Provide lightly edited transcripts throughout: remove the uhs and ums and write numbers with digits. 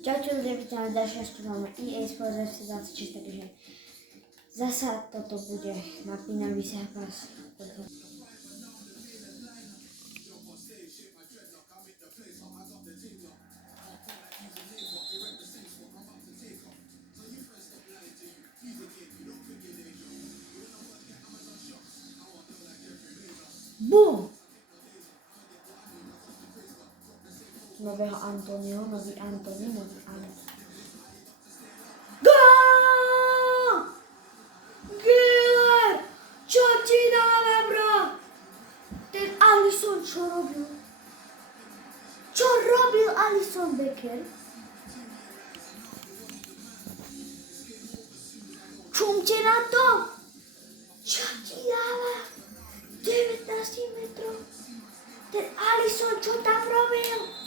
Čaute ľudia, vítam na ďalšia máme EA Sports FC 26, takže zasa toto bude napínavý zápas. BOOM! Nového Antonio, nový Antoni. Gól! Giller! Čo ti dáme, bro? Ten Alisson čo robil? Čo robil Alisson Becker? Čumte na to! Čo ti dáva? 19 metrov. Ten Alisson čo tam robil?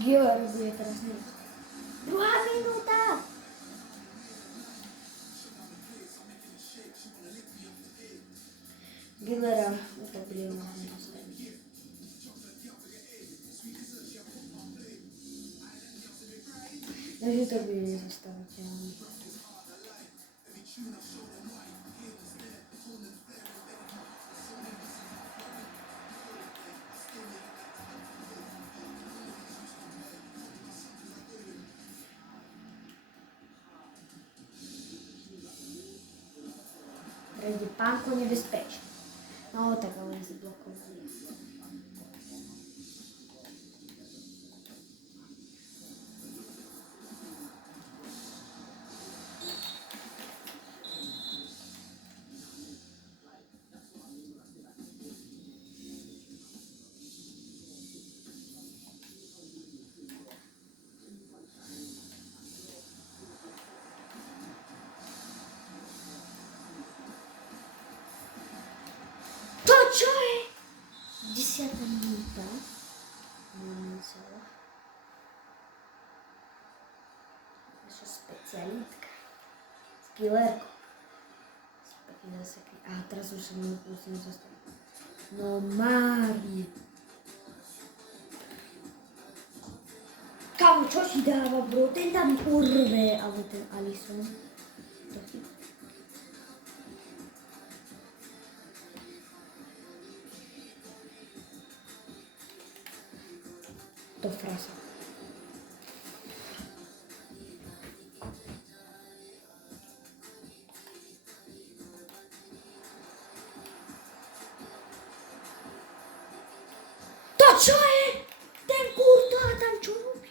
Giller bude teraz hneď. Druhá minúta. Gillera utopili hlavne postaviť. Takže to bude nezastaviteľné. Prejde pánko nebezpečný. No tak ale je zablokovaný. Čo je? 10. minúta. Naša specialitka. S Gillerkou. Pekne zasekli. A teraz už sa musím zastaviť. No Mári. Kámo, čo ti dáva, bro? Ten tam urve. Ale ten Alisson. To chyba. To frasa. To čo je? Ten Courtois tam čo robí?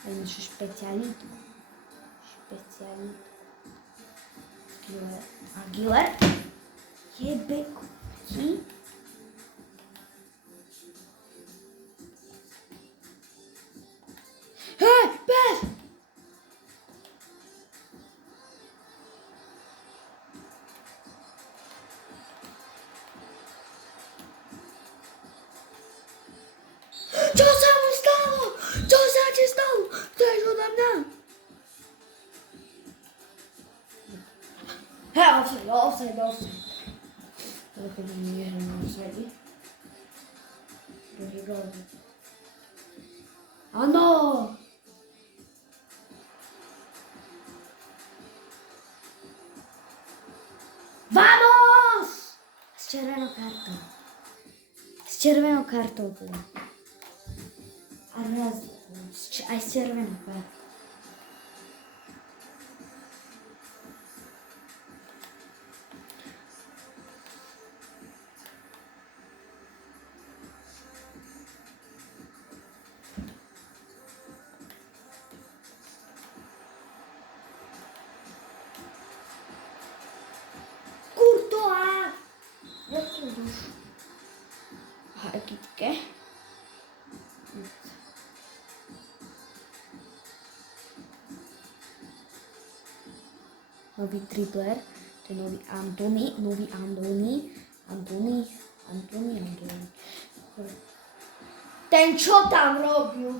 To je naša špecialitu. Giller. A Giller? Jebe kuky. Hej, bez! Čo sa mu stalo? Čo sa ti stalo? Chceš odo mňa? Hej, offside. Ale keď nie je na offside. Druhý gól. Áno! Vamos! S červenou kartou teda. A raz, aj s červenou kartou. Hakitke. Nový tripler, to je nový Antoni. Ten čo tam robil?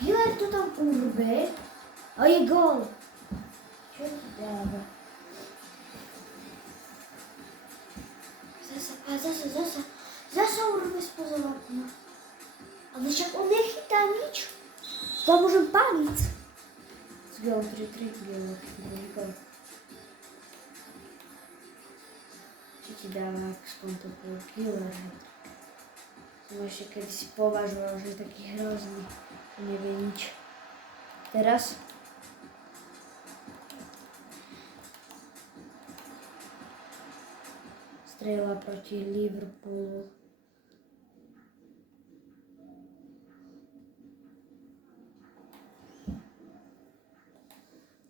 Giller to tam urbe a je gól. Čo ti dáva? Zasa urbe spoza okna. Ale však on nechytá nič. To môžem paliť. S Gilom 3-3, Gilom 3-3. Čo ti dáva aspoň to bol killer. Som ešte kedy si považoval, že je taký hrozný. Nevie nič. Teraz strieľa proti Liverpoolu.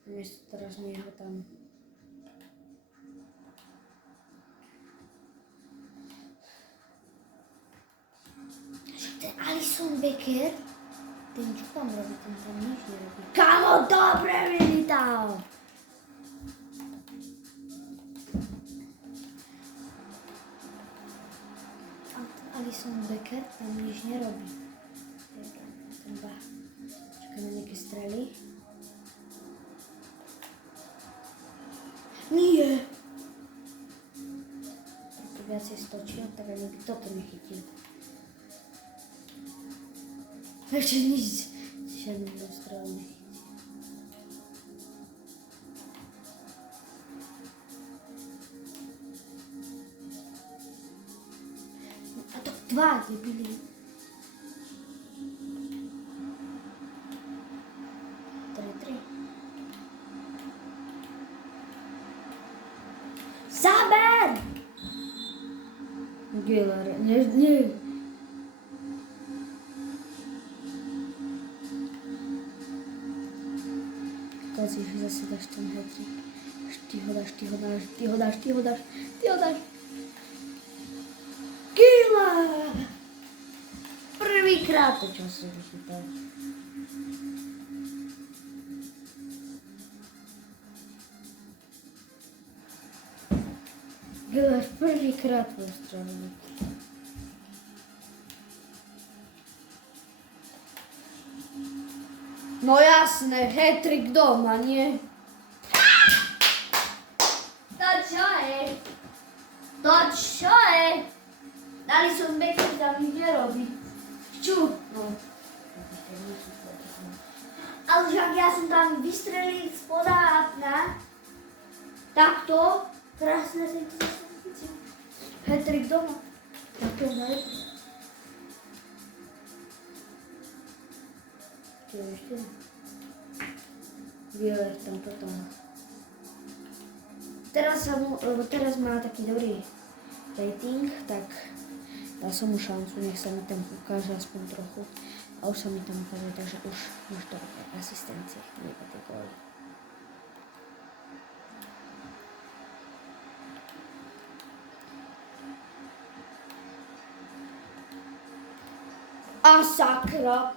Miesto teraz nieho tam. Ten Alisson Becker, ten čo tam robí, ten tam nič nerobí. Kámo, dobre vylítal! A ten Alisson Becker tam nič nerobí. Čakáme nejaké strely. Nie! Trochu viacej stočil, tak ani by toto nechytil. Ešte nič, žiadny dostrel nechytil. A to dva debili. Zaber! Giller, nie. Kazíš, zase dáš ten hat-trick. Ty ho dáš. Giller! Prvýkrát to čo si vychytal. Giller prvýkrát postrelil. No jasné, hat-trick doma, nie? To čo je? Alisson Becker tam nič nerobí. Čo? No. Ale však ja som tam vystrelil spoza apna. Takto. Krásne si to zase. Hat-trick doma. Takto daj. Čo ešte? Giller tam potom. Teraz má taký dobrý rating, tak dal som mu šancu, nech sa mi tam ukáže aspoň trochu. A už sa mi tam ukázal, takže už môže to robiť asistencie, nie také góly. A sakra!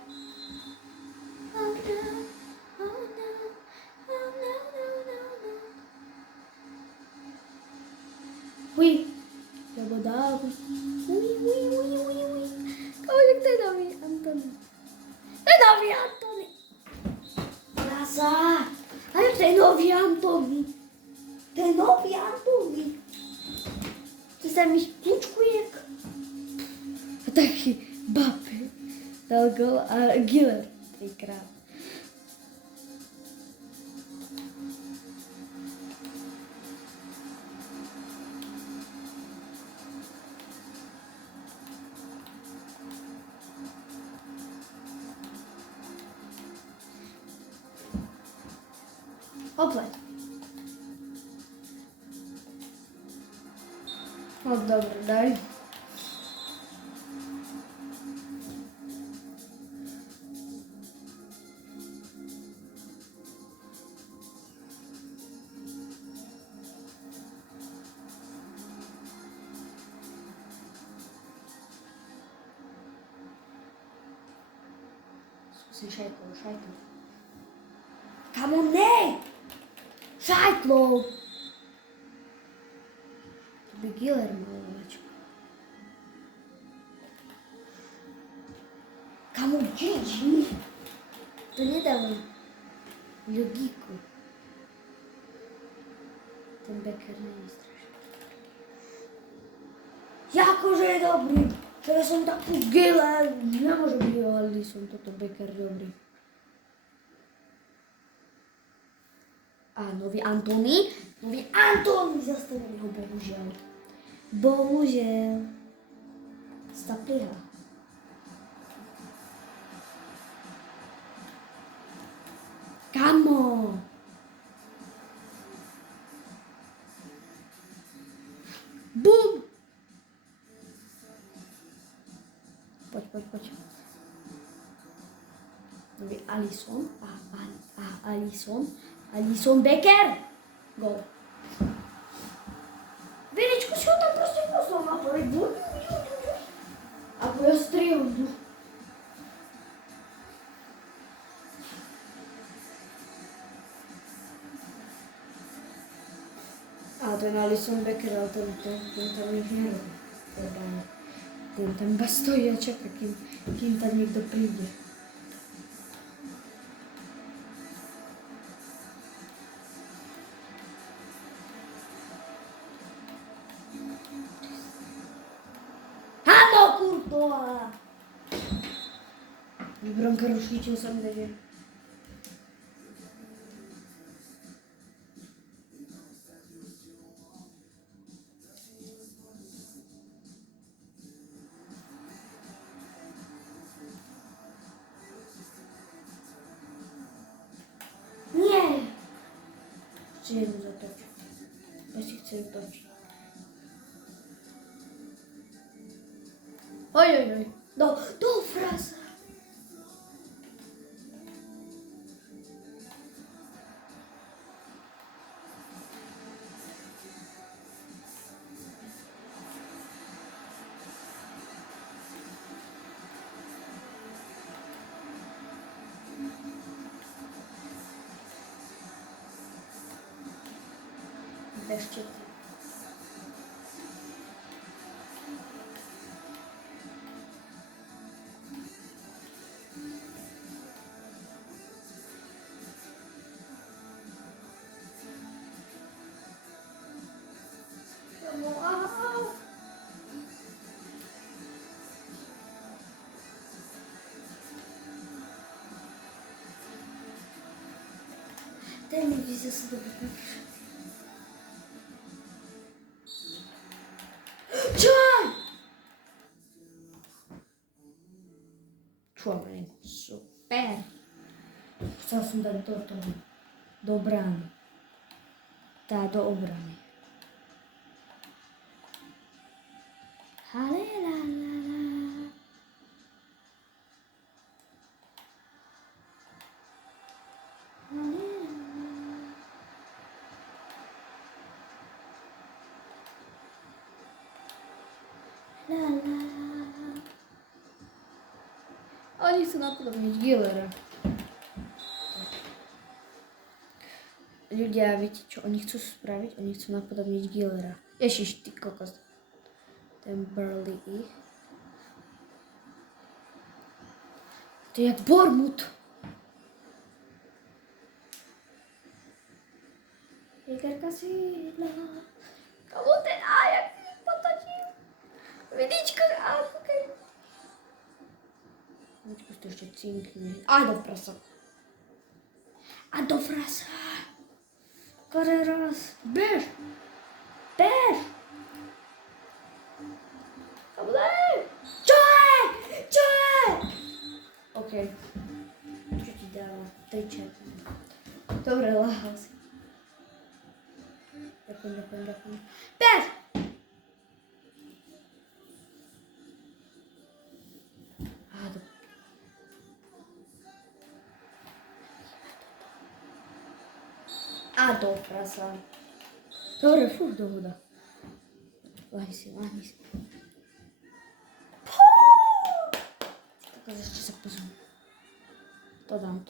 Uj, lebo dávam. Uj. Kolik to je nový Antony? To je nový Antony! Prasa! Ale to je nový Antony! To sa mi splučkuje. A taký Mbappé dal gól a Giller 3-krát. Oplať. No dobre, daj. Skúsim šajtlo. Kamo, ne! Šajtlo! To by Giller mal ovačku. Kamo, GG! To nedáva logiku. Ten Becker nie je strašný. Jakože je dobrý. Že ja som taký Giller, nemôže byť Alisson, toto Becker dobrý. A nový Antony zastavili ho, bohužiaľ. Stapliha. Kamo! Bum! Poď. Nový Alisson. Alisson Becker! Gol. Veličku si ho tam proste poslal na pole. Ako ja strieľu. A ten Alisson Becker, ale ten tam nič nerobí. Ten tam iba stojí a čaká, kým tam niekto príde. Kurtoa! Bronka rušíčil som neviem. Nie! Ešte jednu zatoč. Ešte chcem točiť. Oj. Do frasa. Deščety. Telewizja sobie dobrze. Człowiek, super. Chcel som dať do brány. Do obrany. Halelala. Oni chcú napodobniť Gillera. Ľudia, viete čo oni chcú spraviť? Oni chcú napodobniť Gillera. Ježiš, ty kokos. Ten Burley. To je jak Bournemouth. Jigerka sídla. Komu ten Ajax potočil? Vidičko, okej. Vidičko to ešte cinkne. A do frasa. Carreras. Bež. Čo je? Okej. Čo ti dáva? Triček. Dobre, láhal si. Ďakujem. Bež! A do prasa. Dobre, dohoda. Láhni si. Tak ešte sa pozriem. To dám.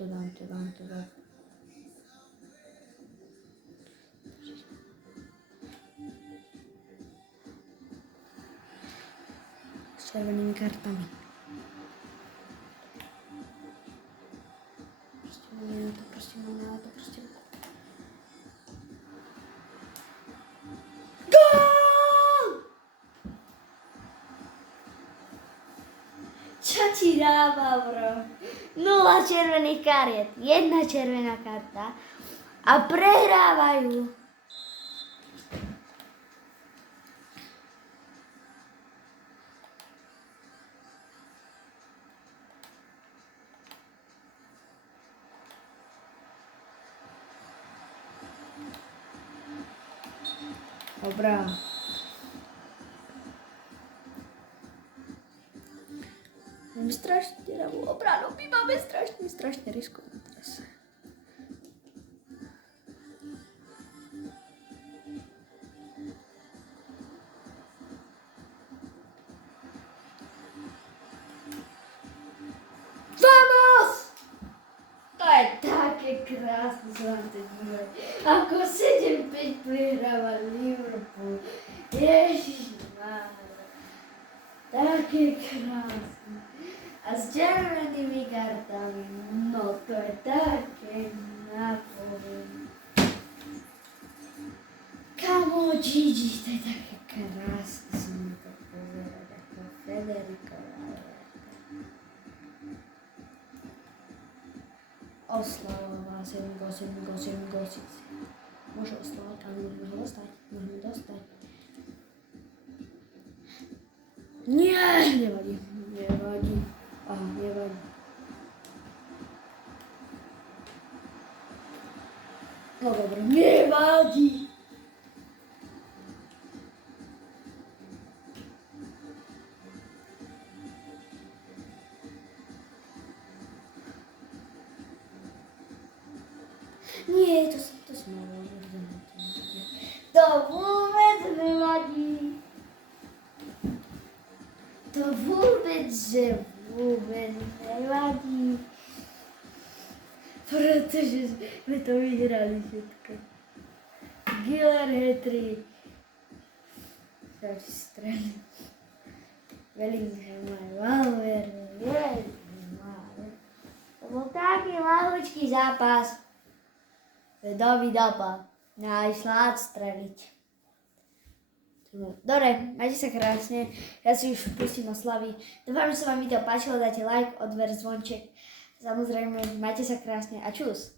S červenými kartami. Proste máme na to. Čo ti dáva, bro? 0 červených kariet, 1 červená karta a prehrávajú. Dobrá. Máme strašne deravú obranu, my máme strašne riskovanú teraz. Vamos! To je také krásne, sa vám teď bude. Ako 7-5 prehráva Liverpool. Ježišmária. Také krásne. A s červenými kartami, no to je také napoveď. Kamo, Gigi, to je také krásne sa mi to pozerať, ako Federico Valverde. Oslavoval 7 gól. Môže oslavovať, ale môžeme ho dostať. Nie, nevadí. Nevadí. No dobre, nevadí. Nie, to si malo to vôbec nevadí. To vôbec nevadí. Protože sme to vyhrali všetko. Giller hat-trick. Stačí streliť. Bellingham aj Valverde. To bol taký malúčký zápas. David Alba nájsť streliť. Dobre, majte sa krásne. Ja si už pustím oslavy. Dúfam, že sa vám video páčilo, dajte like, odber, zvonček. Samozrejme, majte sa krásne a čus.